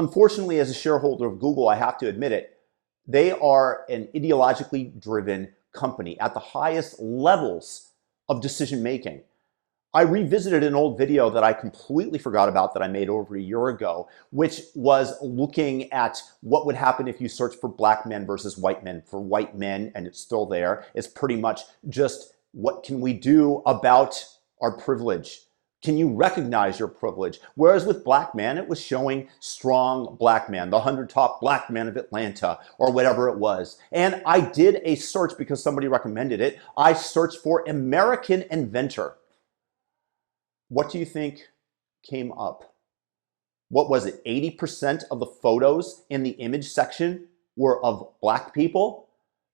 unfortunately, as a shareholder of Google, I have to admit it, they are an ideologically driven company at the highest levels of decision making. I revisited an old video that I completely forgot about that I made over a year ago, which was looking at what would happen if you search for black men versus white men. For white men, and it's still there, it's pretty much just what can we do about our privilege? Can you recognize your privilege? Whereas with black men, it was showing strong black men, the 100 top black men of Atlanta, or whatever it was. And I did a search because somebody recommended it. I searched for American inventor. What do you think came up? What was it? 80% of the photos in the image section were of black people?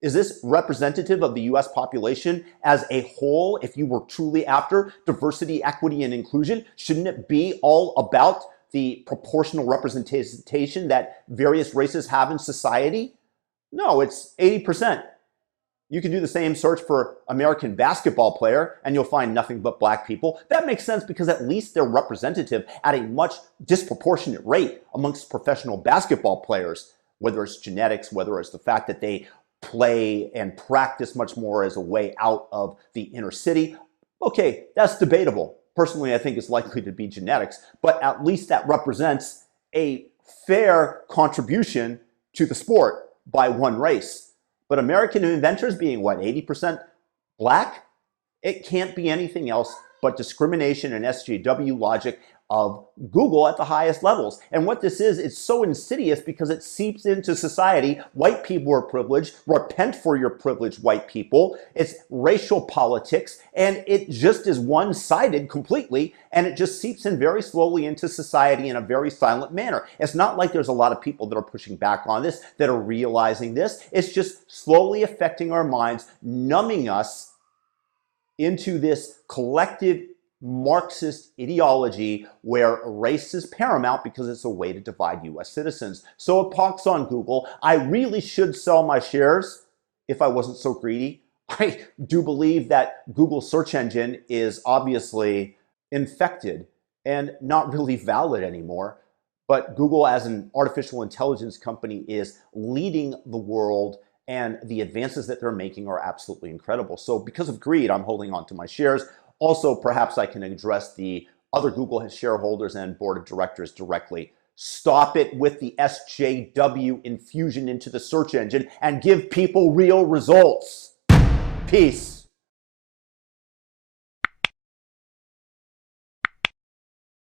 Is this representative of the US population as a whole? If you were truly after diversity, equity, and inclusion, shouldn't it be all about the proportional representation that various races have in society? No, it's 80%. You can do the same search for American basketball player and you'll find nothing but black people. That makes sense because at least they're representative at a much disproportionate rate amongst professional basketball players, whether it's genetics, whether it's the fact that they play and practice much more as a way out of the inner city. Okay, that's debatable. Personally, I think it's likely to be genetics, but at least that represents a fair contribution to the sport by one race. But American inventors being what, 80% black? It can't be anything else but discrimination and SJW logic of Google at the highest levels. And what this is, it's so insidious because it seeps into society. White people are privileged. Repent for your privilege, white people. It's racial politics, and it just is one-sided completely, and it just seeps in very slowly into society in a very silent manner. It's not like there's a lot of people that are pushing back on this, that are realizing this. It's just slowly affecting our minds, numbing us into this collective Marxist ideology where race is paramount because it's a way to divide US citizens. So a pox on Google. I really should sell my shares if I wasn't so greedy. I do believe that Google's search engine is obviously infected and not really valid anymore. But Google as an artificial intelligence company is leading the world, and the advances that they're making are absolutely incredible. So because of greed, I'm holding on to my shares. Also, perhaps I can address the other Google shareholders and board of directors directly. Stop it with the SJW infusion into the search engine and give people real results. Peace.